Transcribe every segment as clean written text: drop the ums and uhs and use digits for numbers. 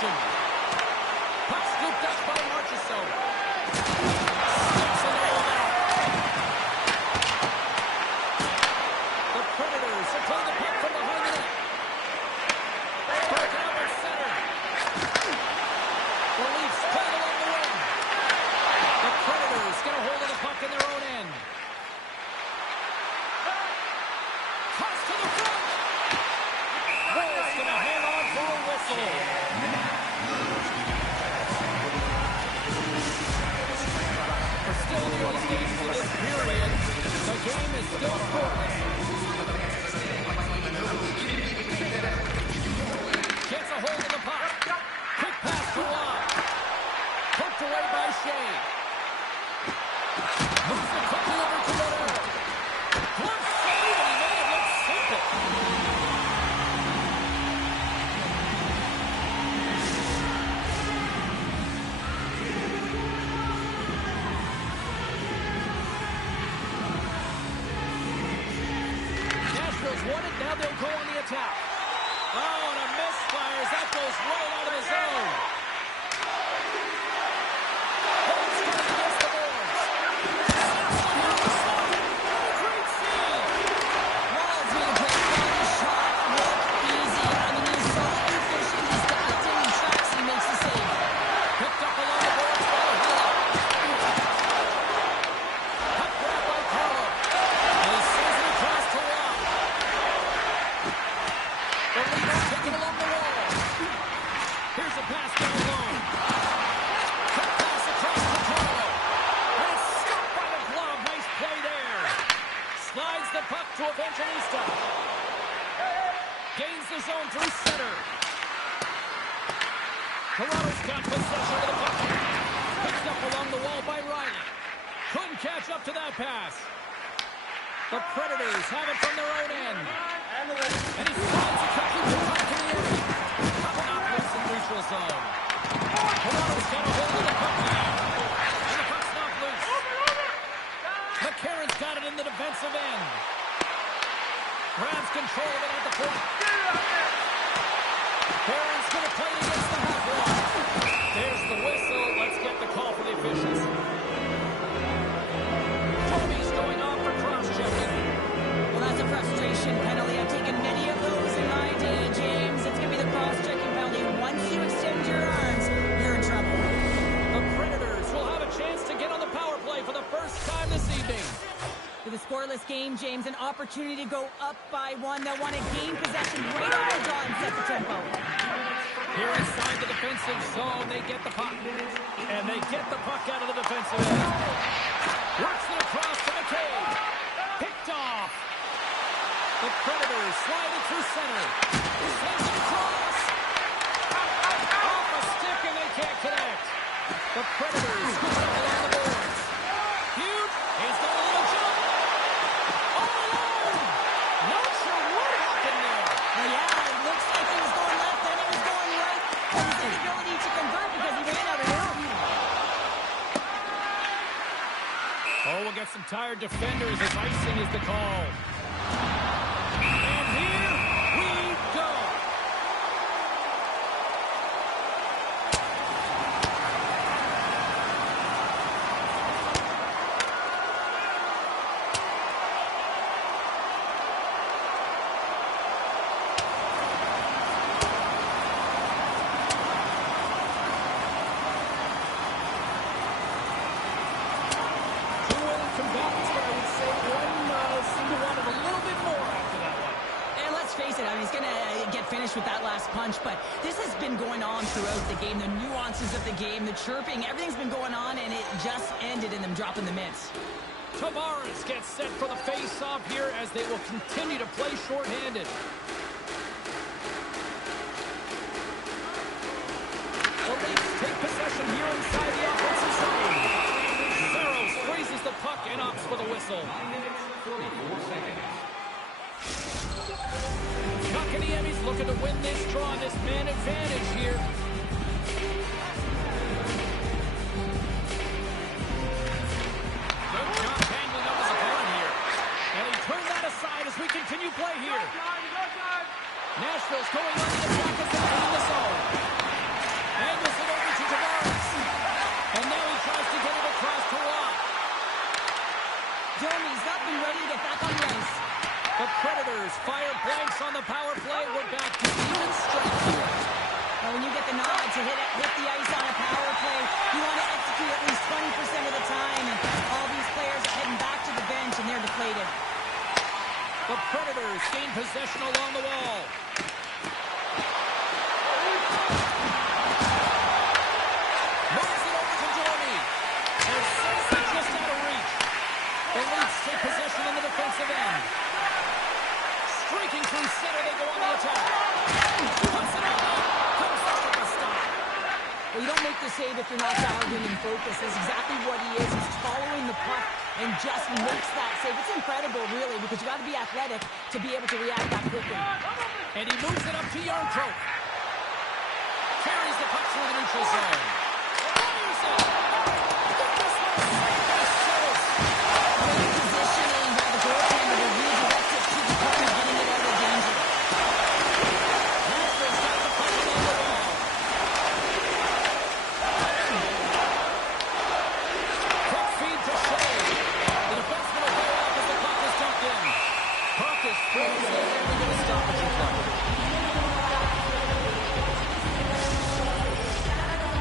possession. Puck scooped up by Marchessault. Sticks in there without. The Predators have played the puck from behind the net. Broken up at center. The Leafs play it along the wing. The Predators get a hold of the puck in their own end. Toss to the front. Wall's going to hang on for a whistle. We're still in the early stages of this period. The game is still scoreless. Gets a hold of the puck. Quick pass to Watt. Poked away by Shea. Moves it quickly over to Leonard. Glove save, and he made it look simple. Nashville's won it. Now they'll go on the attack. Oh, and a misfire as that goes right out of the zone. Holtz goes against the boards. Great save. Wall's made a great play. The shot looked easy. I mean, he's so efficient. He's got it in. He tracks. He makes the save. Picked up along the boards by Hill. Puck grab by Carlo. And he sends it across to Watt. The Leafs take it along the wall. Here's a pass down low. Quick pass across to Carlo. And it's stopped by the glove. Nice play there. Slides the puck to Evangelista. Gains the zone through center. Toronto's got possession of the puck. Picked up along the wall by Riley. Couldn't catch up to that pass. The Predators have it from their own end. And he slides it quickly to the puck in the area. Puck not loose in neutral zone. Toronto's got a hold of the puck now. And the puck's not loose. McCarron's got it in the defensive end. Grabs control of it at the point. Barron's going to play it against the half wall. There's the whistle. Let's get the call for the officials. Toby's going off for cross-checking. Well, that's a frustration penalty. I've taken many of those in my day, James. It's going to be the cross-checking penalty. Once you extend your arms, you're in trouble. The Predators will have a chance to get on the power play for the first time this evening. With a scoreless game, James, an opportunity to go up by one. They'll want to gain possession right on the draw and set the tempo. Here inside the defensive zone, they get the puck. And they get the puck out of the defensive end. Works it across to McCabe. Picked off. The Predators slide it through center. Sends it across. Off a stick and they can't connect. The Predators scoop it up along the boards. Huge. He's got a little jump. All alone. Not sure what happened there. Well, yeah, it looks like he was going left, then he was going right. But his inability to convert because he ran out of room. Oh, we'll get some tired defenders as icing is the call. And here we go. Combatants, but I would say one seemed to want it a little bit more after that one. And let's face it, I mean, he's going to get finished with that last punch, but this has been going on throughout the game. The nuances of the game, the chirping, everything's been going on, and it just ended in them dropping the mitts. Tavares gets set for the face-off here as they will continue to play shorthanded. The Leafs take possession here inside the offensive zone. Saros freezes the puck and opts for the whistle. 9 minutes, 44 seconds. Kotkaniemi's looking to win this draw, this man advantage here. Good job handling up his opponent here. And he turned that aside as we continue play here. Nashville's going on the attack as they gain the zone. nod to hit the ice on a power play. You want to execute at least 20% of the time, and all these players are heading back to the bench, and they're deflated. The Predators gain possession along the wall. Moves it over to Dorney. And says it just out of reach. The Leafs take possession in the defensive end. Streaking through center, they go on the attack. Puts it on. Comes up with a stop. Well, you don't make the save if you're not dialed in and focused. That's exactly what he is. He's following the puck and just makes that save. It's incredible, really, because you got to be athletic to be able to react that quickly. And he moves it up to Yarncroke. Carries the puck through the neutral zone. Fires it. This one saved by Silas. Great positioning by the goaltender to redirect it to the corner, getting it out of danger. Nashville's got the puck along the wall. Quick feed to Shea. The defenseman will go off as the puck is dumped in. Puck is frozen, and we get a stoppage in play.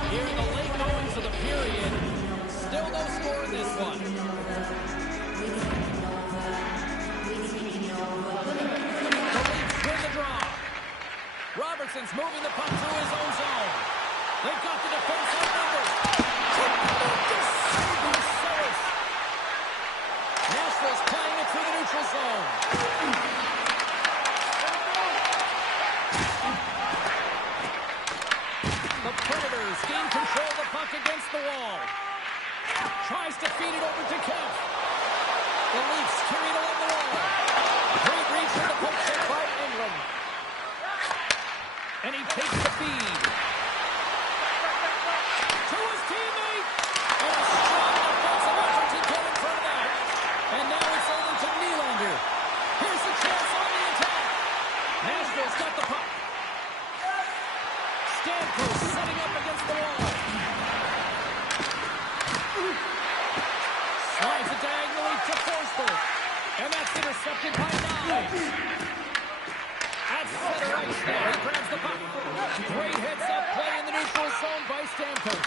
Here in the late goings of the period, still no score in this one. The Leafs win the draw. Robertson's moving the puck through his own zone. They've got the defense outnumbered. Nashville's playing it through the neutral zone. The Predators gain control of the puck against the wall. Tries to feed it over to Kemp. The Leafs carry it along the wall. Great reach for the poke check by England. And he takes the feed. To his teammate. And a strong defensive effort to get in front of that. And now it's over to Nylander. Here's the chance on the attack. Nashville's got the puck. Stamkos setting up against the wall. Slides it diagonally to Forsberg. And that's intercepted by Knives. At center ice now, he grabs the puck. Great heads-up play in the neutral zone by Stamkos.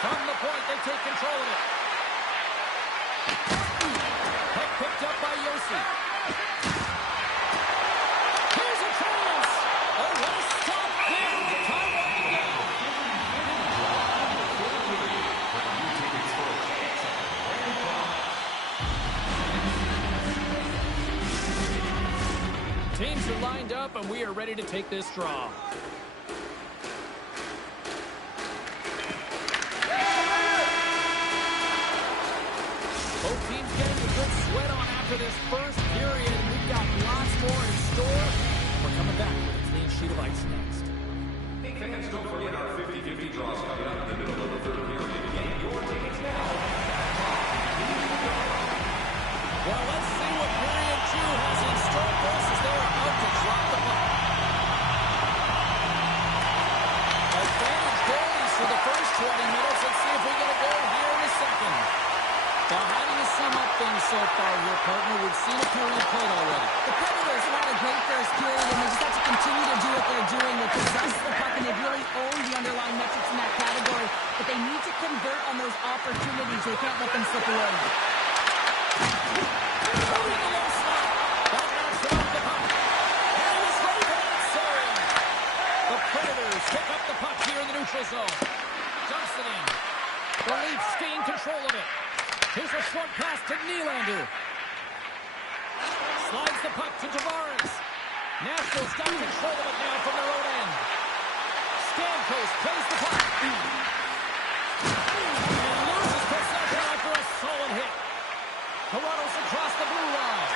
From the point, they take control of it. Puck picked up by Yossi. Here's a chance. Oh, what a stop there. Time winding down. Teams are lined up, and we are ready to take this draw. Both teams getting a good sweat on after this first period. We've got lots more in store. We're coming back with a clean sheet of ice next. Hey fans, don't forget our 50-50 draws coming up in the middle of the third period. Get your tickets now. Well, let's see what period 2 has in store for us as they're about to drop the puck. Advantage goalies for the first 20 minutes. Let's see if we get a goal here in a second. Now, how do you sum up things so far here, partner? We've seen a period played already. The Predators have had a great first period, and they just have to continue to do what they're doing. They possess the puck, and they've really owned the underlying metrics in that category. But they need to convert on those opportunities. They can't let them slip away. Over the low slot. That knocks it off the puck. And it was ready for that save. The Predators pick up the puck here in the neutral zone. Dumps it in. The Leafs gain control of it. Here's a short pass to Nylander. Slides the puck to Tavares. Nashville's got control of it now from their own end. Stamkos plays the puck. And loses possession after a solid hit. Toronto's across the blue line.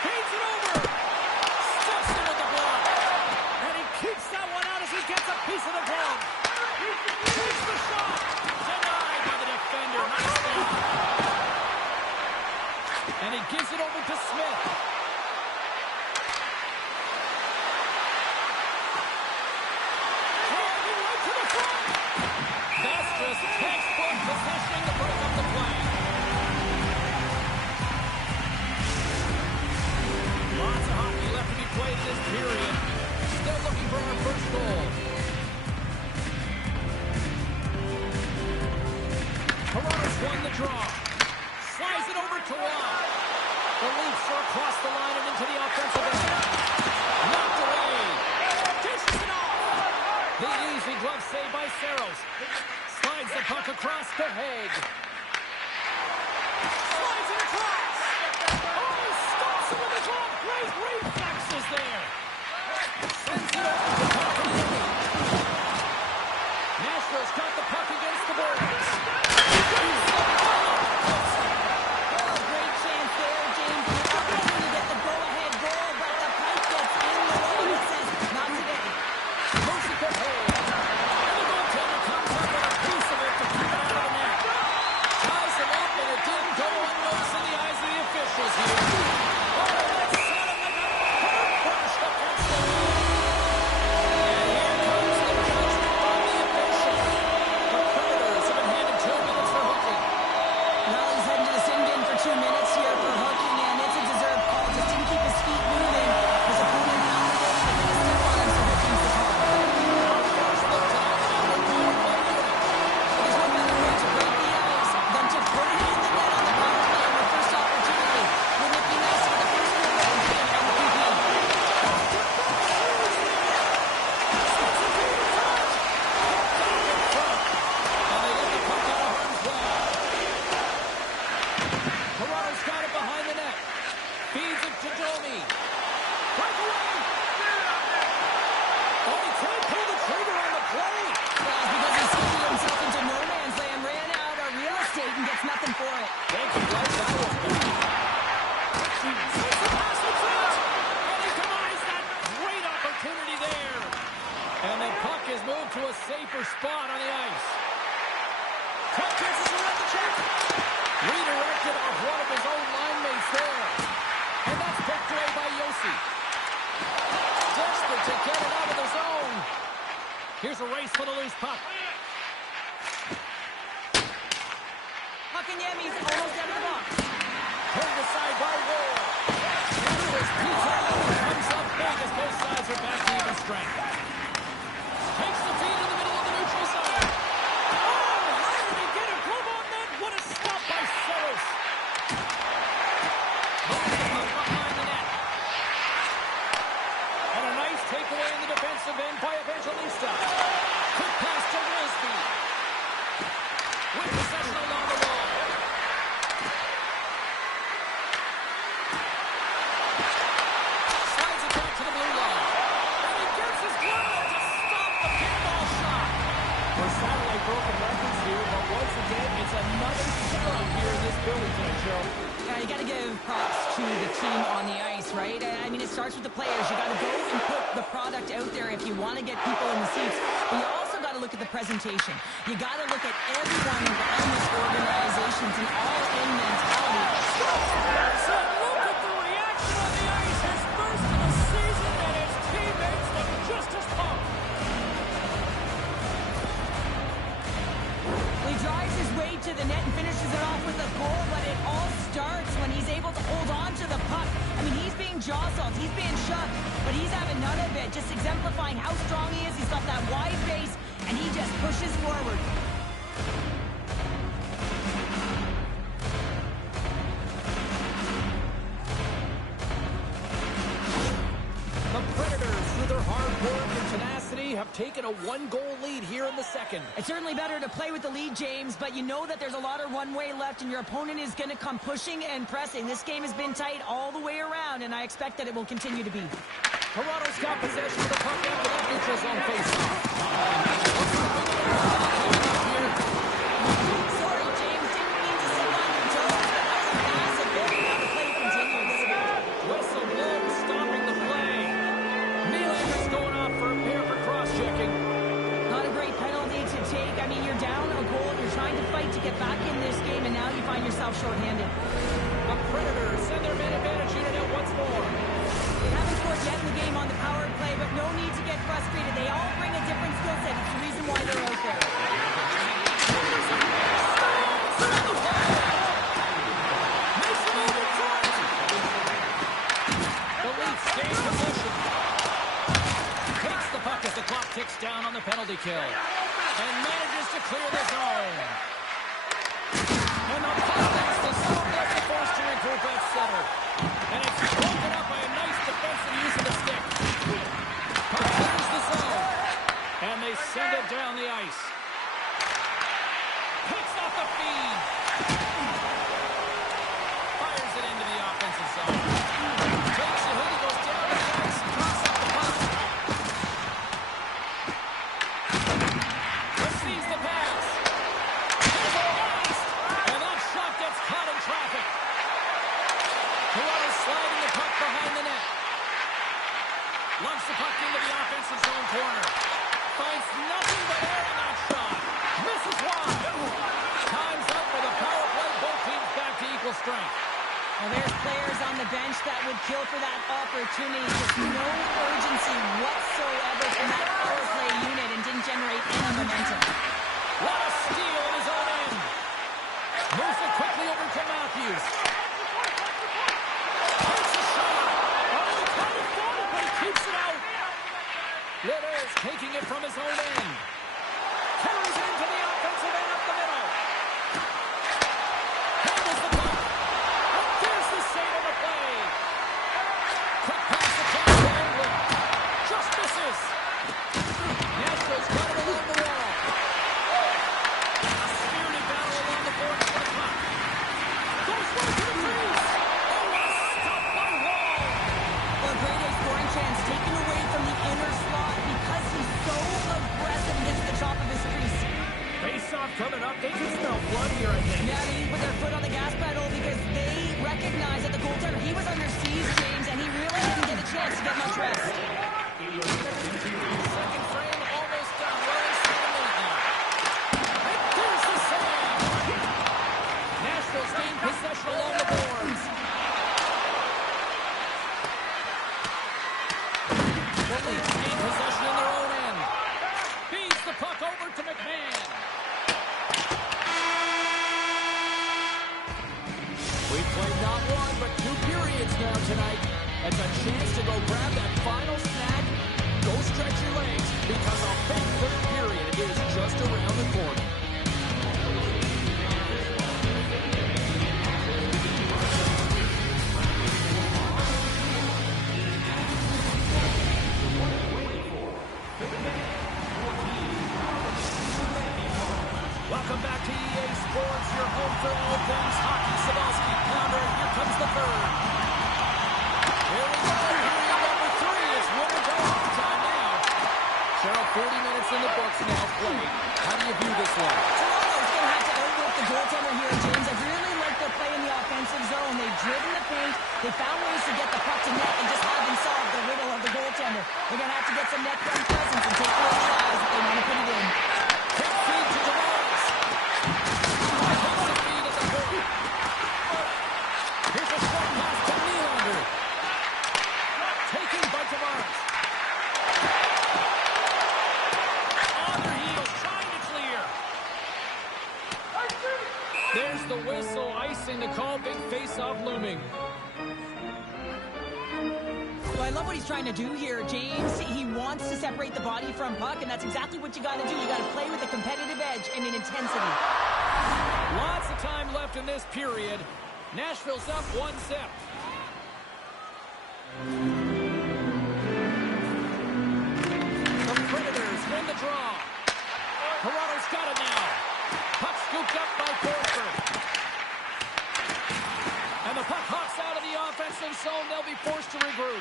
Feeds it over. Stuffs it with the block. And he keeps that one out as he gets a piece of the glove. Takes the shot. Denied by the defender. Nice stop. And he gives it over to Smith. Driving right to the front. That's just textbook possession to break up the play. Haig. Slides it across. Oh, he stops it with his own great reflexes there. Sends it over to Kotkaniemi. Nashville's got the puck against the boards. Oh, great chance there, James. An opportunity to get the go-ahead goal, but the pipe gets in the way, and it says, not today. Moves it to Haig. And the goaltender comes up with a piece of it to keep it out of the net. Ties him up, and it didn't go unnoticed in the eyes of the officials here. Oh, that sounded like a hard crash against the wall. And here comes the judgment from the official. The Predators have been handed 2 minutes for hooking. Well, he's heading to the sin bin for 2 minutes here for hooking, and it's a deserved call. Just didn't keep his feet moving. His opponent pounded it, and then a step on him, so hooking's the call. First look tonight at the power play unit. There's no better way to break the ice than to put it in the net on the power play on the first opportunity. Wouldn't it be nice to get the first goal and get it on the PP? And they get the puck out of harm's way. Toronto's got it behind the net. Feeds it to Domi. Breakaway. Oh, he can't pull the trigger on the play. Well, because he skated himself into no man's land, ran out of real estate, and gets nothing for it. Thank you, guys. That was good. He takes the pass in front. And he denies that great opportunity there. And the puck is moved to a safer spot on the ice. Puck kisses around the check. Redirected off one of his own line mates there. And that's picked away by Yossi. Desperate to get it out of the zone. Here's a race for the loose puck. Kotkaniemi's almost out of the box. Turned aside by Ward. Nashville's Pizza comes up big as both sides are back to even strength. Takes the feed in the middle of the neutral zone. Oh, how did he get a glove on that? What a stop by Saros. Moves the puck behind the net. And a nice takeaway in the defensive end by Evangelista. Quick pass to Wilsby. With possession along the wall. Slides it back to the blue line. And he gets his glove to stop the pinball shot. We're satellite broken records here, but once again, it's another setup here in this building tonight, Joe. You got to give props to the team on the ice, right? I mean, it starts with the players. You got to go and put the product out there if you want to get people in the seats. But you also got to look at the presentation. You got to look at everyone in this organization. It's an all-in mentality. So look at the reaction on the ice. His first of the season, and his teammates look just as pumped. He drives his way to the net and finishes it off with a goal, but it all starts when he's able to hold on to the puck. I mean, he's being jostled, he's being shoved, but he's having none of it, just exemplifying how strong he is. He's got that wide base, and he just pushes forward. The Predators, through their hard work and tenacity, have taken a one-goal lead here in the second. It's certainly better to play with the lead, James, but you know that there's a lot of runway left, and your opponent is going to come pushing and pressing. This game has been tight all the way around, and I expect that it will continue to be. Toronto's got possession of the puck after that neutral zone face-off. Sorry, James, didn't mean to step on your toes, but that was a massive hit. Now the play continues. Whistle blows, stopping the play. Nylander's going off for a pair for cross-checking. Not a great penalty to take. I mean, you're down a goal, you're trying to fight to get back in this game, and now you find yourself shorthanded. The Predators send their man advantage unit out once more. They haven't scored yet in the game on the power play, but no need to get frustrated. They all bring a different skill set. It's the reason why they're out there. Makes a move in front. The Leafs stay in possession. Takes the puck as the clock ticks down on the penalty kill. And manages to clear the zone. And the puck makes the zone. That's the force to regroup at center. And it's broken up by a nice defensive use of the stick. Puck clears the zone. And they send it down the ice. Picks off the feed. Fires it into the offensive zone. Takes a hit. He goes down the ice. Toss up the puck. Receives the pass. Here's a blast. And that shot gets caught in traffic. Toronto sliding the puck behind the net. Lumps the puck into the offensive zone corner. Finds nothing but air in that shot. Misses wide. Time's up for the power play. Both teams back to equal strength. Well, there's players on the bench that would kill for that opportunity. Just no urgency whatsoever from that power play unit and didn't generate any momentum. What a steal in his own end. Moves it quickly over to Matthews. Takes a shot. Oh, he tried it for it, but he keeps it out. Litters taking it from his own end. Carries it into the offensive end up the middle. Handles the puck. And there's the save on the play. Quick pass across to England. Just misses. Nashville's got it along the wall. A spirited battle along the boards for the puck. Goes right to the crease. Oh, a stop by Wall. Well, a great scoring chance taken away from the inner slot because he's so aggressive against the top of his crease. Face-off coming up. They can smell blood here, I think. Yeah, they need to put their foot on the gas pedal because they recognize that the goaltender, he was under siege, James, and he really didn't get a chance to get much rest. Second frame almost done. We're inside a minute now. And there's the save. Nashville's gained possession along the boards. The Leafs gain possession in their own end. Feeds the puck over to McMahon. We've played not one, but 2 periods now tonight. It's a chance to go grab that final snack. Go stretch your legs, because a big third period is just around the corner. Welcome back to EA Sports, your home for all things hockey. Sabalski, pounder, and here comes the third. Here we go, period number 3. It's win or go overtime now. Cheryl, 40 minutes in the books now played. How do you view this one? Toronto's going to have to overlook the goaltender here, James. I really like their play in the offensive zone. They've driven the paint. They found ways to get the puck to net and just haven't solved the riddle of the goaltender. They're going to have to get some net front presence and take away the eyes if they want to put it in. Quick feed to Tavares. Takes the feed at the point. Here's a short pass to Nylander. Taken by Tavares. On their heels, trying to clear. There's the whistle, icing the call, big face-off looming. So I love what he's trying to do here, James. He wants to separate the body from puck, and that's exactly what you got to do. You got to play with a competitive edge and an intensity. Lots of time left in this period. Nashville's up 1-0. The Predators win the draw. Toronto's got it now. Puck scooped up by Forsberg. And the puck hops out of the offensive zone. They'll be forced to regroup.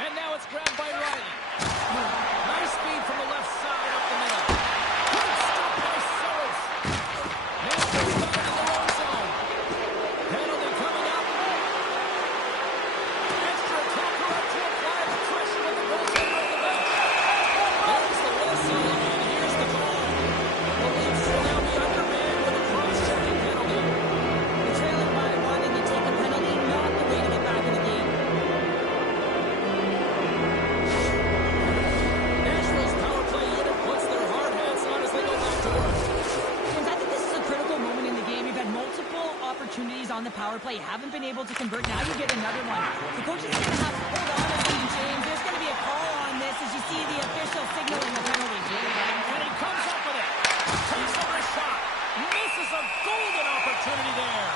And now it's grabbed by Riley. Nice speed from the left side up the middle. Good stop by Soros. Nashville's got it in their own zone. Penalty coming up. Extra attacker up to apply the pressure with the goaltender at the bench. There's the whistle, and here's the call. The Leafs will now be undermanned with a cross-checking penalty. You're trailing by 1 and you take a penalty, not the way to get back in the game. Nashville's power play unit puts their hard hats on as they go back to work. James, I think this is a critical moment in the game. You've had multiple opportunities on the power play. Haven't been able to convert. Now you get another one. The coach is going to have to hold on to something, James. There's going to be a call on this as you see the official signaling a penalty. And he comes up with it. Takes over a shot. Misses a golden opportunity there.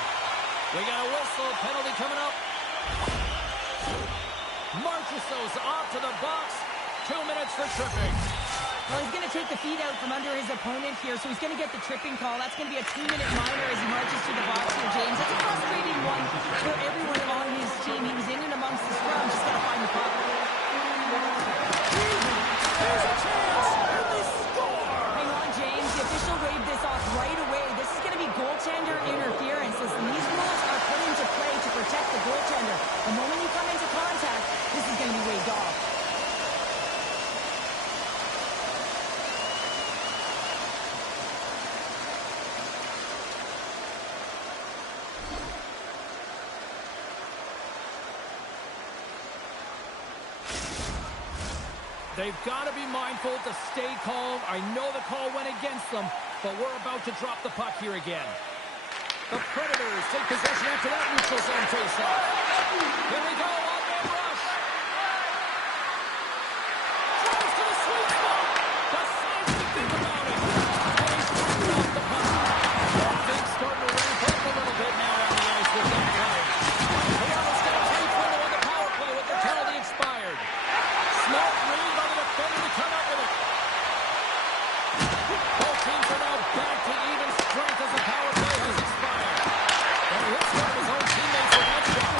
We got a whistle. Penalty coming up. Marchessault's off to the box. 2 minutes for tripping. Well, he's going to take the feet out from under his opponent here, so he's going to get the tripping call. That's going to be a 2-minute minor as he marches to the box here, James. That's a frustrating one for everyone on his team. He was in and amongst the scrum, just got to find the puck. There's a chance, and they score! Hang on, James. The official waved this off right away. This is going to be goaltender interference. Listen, these rules are put into play to protect the goaltender. The moment you come into contact, this is going to be waved off. They've got to be mindful to stay calm. I know the call went against them, but we're about to drop the puck here again. The Predators take possession after that neutral zone faceoff. Here we go, one-man rush. Tries to the sweet spot. Decides to think about it. And he's knocked off the puck. Things starting to ramp up a little bit now on the ice with that play. Toronto's got a tight window on the power play with their penalty expired. Smart read by the defender to come up with it. Both teams are now back to even strength as the power play has expired. And he'll start his own teammates with that shot.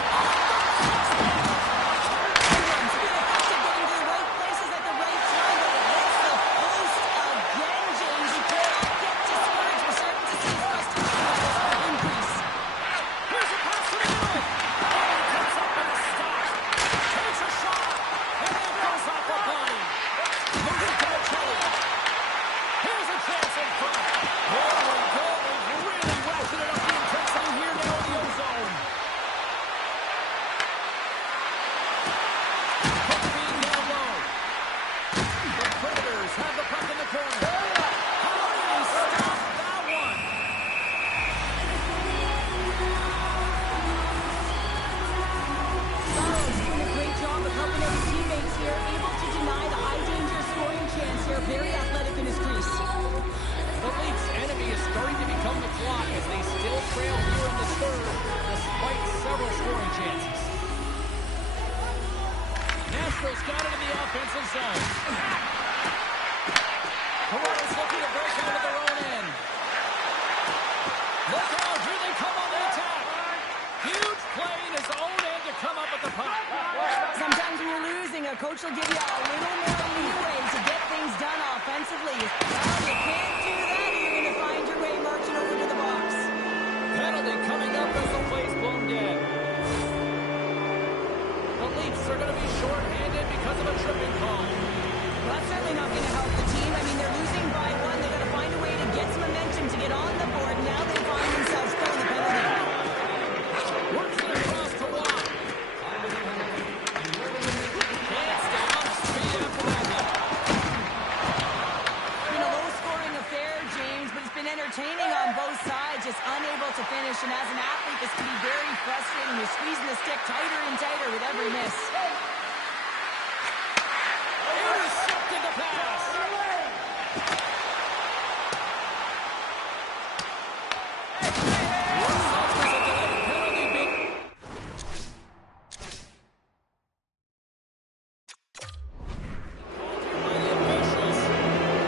Everyone's been effective getting to the right places at the right time, but it hits the post again, James. You cannot get discouraged. We're starting to see frustration levels increase. Here's a pass to the middle. Oh, he comes up with a stop. Takes a shot. And then goes off the body. Moves it to the Kelly. Here's a chance in front. There we go. They've really ratcheted up the intensity here now in the O-zone. Puck being down low. The Predators have the puck in the corner. How do they stop that one? Burrow's doing a great job of helping out his teammates here, able to deny the high-danger scoring chance here. Very athletic in his crease. The Leafs' enemy is starting to become the clock as they still trail here in the third, despite several scoring chances. Nashville's got it in the offensive zone. Toronto's looking to break out of their own end. Look out, here they come on the attack. Huge play in his own end to come up with the puck. Sometimes when you're losing, a coach will give you a little more leeway to get things done offensively. Well, you can't do that, or you're going to find your way marching over to the box. Penalty coming up as the play's blown dead. The Leafs are going to be shorthanded because of a tripping call. Well, that's certainly not going to help the team. I mean, they're losing by one. They've got to find a way to get some momentum to get on the board. Now they find themselves filling the penalty. Works it across to Watt. Can't stay off speed after that hit. Been a low-scoring affair, James, but it's been entertaining on both sides, just unable to finish. And as an athlete, this can be very frustrating. You're squeezing the stick tighter and tighter with every miss. Intercepted the pass. Looks like there's a delayed penalty being... By the officials,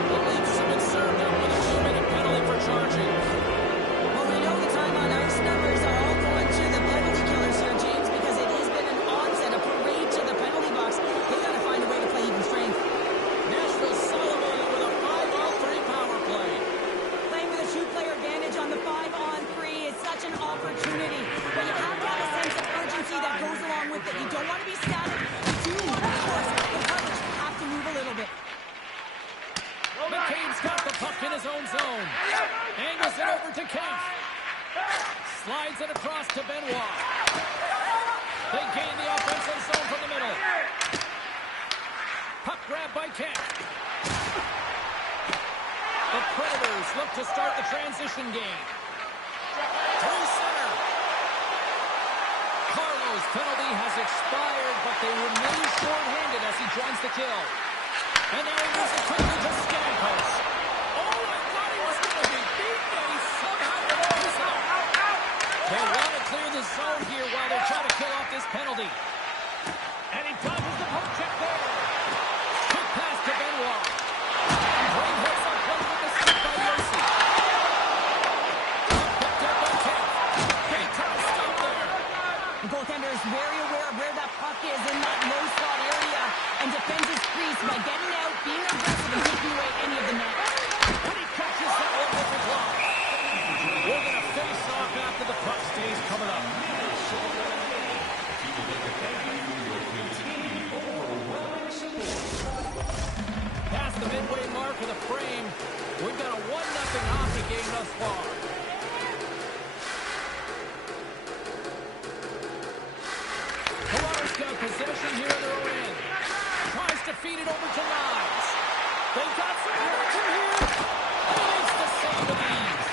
the Leafs have been served up with a 2-minute penalty for charging. Well, we know the time on ice numbers are all going to the penalty killers here, James, because it has been an onset, a parade to the penalty box. They got to find a way to play even strength. Nashville celebrating with a 5-on-3 power play. Playing with a two-player advantage on the 5-on-3 is such an opportunity, but you have to have a sense of urgency that goes along with it. You don't want to be static. You do, of course, the coverage have to move a little bit. McCabe's got the puck in his own zone. Angles it over to Kemp. Slides it across to Benoit. They gain the offensive zone from the middle. Puck grab by Kemp. The Predators look to start the transition game. Through center. Carlo's penalty has expired, but they remain short-handed as he joins the kill. And now he moves it quickly to Stamkos. Oh, I thought he was going to be beaten, and he somehow goes out. They want to clear the zone here while they try to kill off this penalty. And he dodges the poke check there. Quick pass to Benoit. We've got a 1-0 hockey game thus far. Toronto's got possession here in their own end. Tries to feed it over to Knives. They've got some momentum here. And he makes the save with ease.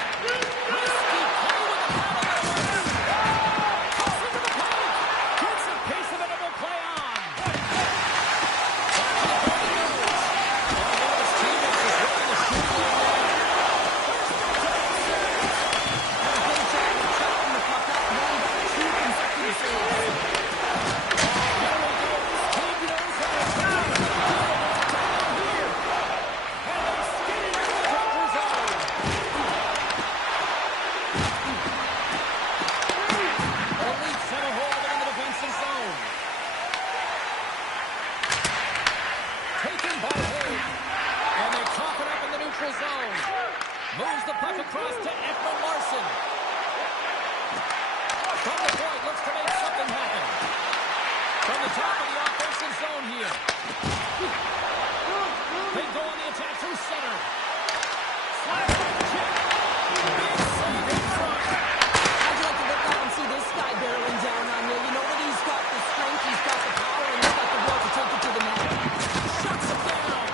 Risky play with the paddle that works. Toss into the paint. Gets a piece of it and will play on. Back to the point he goes. And one of his teammates is running the shoot line there. Moves the puck across to Ekman Larson. From the point, looks to make something happen. From the top of the offensive zone here. They go on the attack through center. Slash check. Big save in front. How'd you like to look up and see this guy barreling down on you? You know that he's got the strength, he's got the power, and he's got the will to take it to the net. Shuts it down.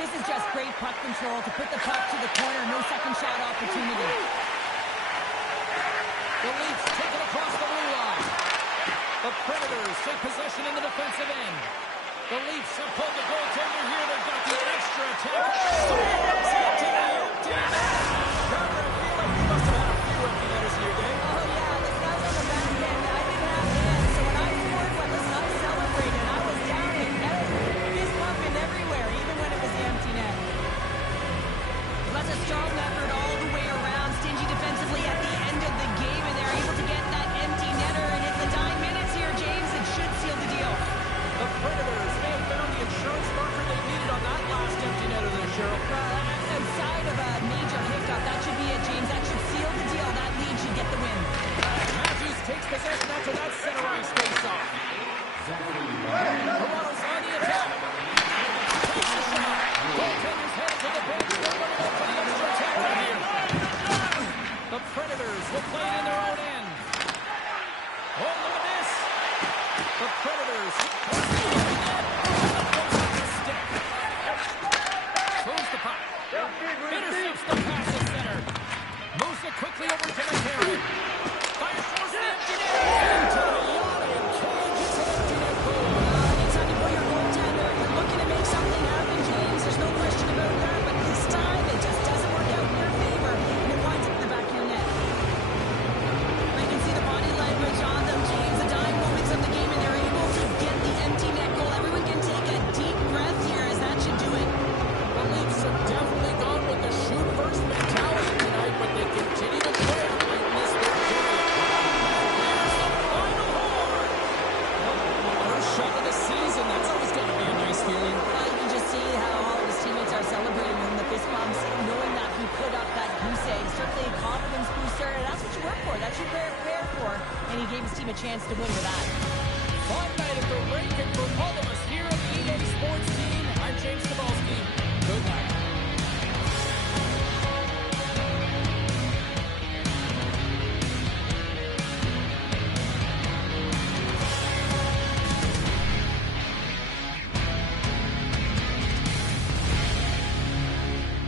This is just great puck control to put the puck to the corner. No second shot opportunity. The Leafs take it across the blue line. The Predators take possession in the defensive end. The Leafs have pulled the goaltender here. They've got the extra attack. Slams into the empty net. Carter, I feel like you must have had a few empty netters in your day. Oh, yeah, listen, I was on the back end. I didn't have hands, so when I scored one, listen, I celebrated. I was down in net, fist pumping everywhere, even when it was the empty net. That's a strong effort all the way around. Stingy defensively at the end of the game, and they're able to get that empty netter. And it's the dying minutes here, James. It should seal the deal. The Predators may have found the insurance marker they needed on that last empty netter there, Cheryl. Outside of a major hiccup, that should be it, James. That should seal the deal. That lead should get the win. Matthews takes possession after that center ice face-off. Toronto's on the attack. Takes the shot. Goaltender's headed to the bench. They're going to go for the extra attack right here. The Predators will play it in their own end. Oh, look at this. The Predators. Moves the puck. Intercepts the pass to center. Moves it quickly over to McCarron. Fires towards the empty net. Into the yawning cage. It's an empty net goal. Anytime you put your goaltender, you're looking to make something happen, James. There's no question about that. But this time, it just doesn't work out in your favor, and it winds up in the back of your net. I can see the body language on them, James. The dying moments of the game, and they're able to get the empty net goal. Everyone can take a deep breath here, as that should do it. The Leafs have definitely gone with the shoot-first mentality tonight, but they continue to trail late in this third period. Here's the final horn. First shot of the season. That's always going to be a nice feeling. You can just see how all of his teammates are celebrating him, the fist bumps, knowing that he put up that goose egg. Certainly a confidence booster, and that's what you work for. That's what you prepare for, and he gave his team a chance to win with that. Fun night at the rink, and for all of us here at the EA Sports team, I'm James Cebulski.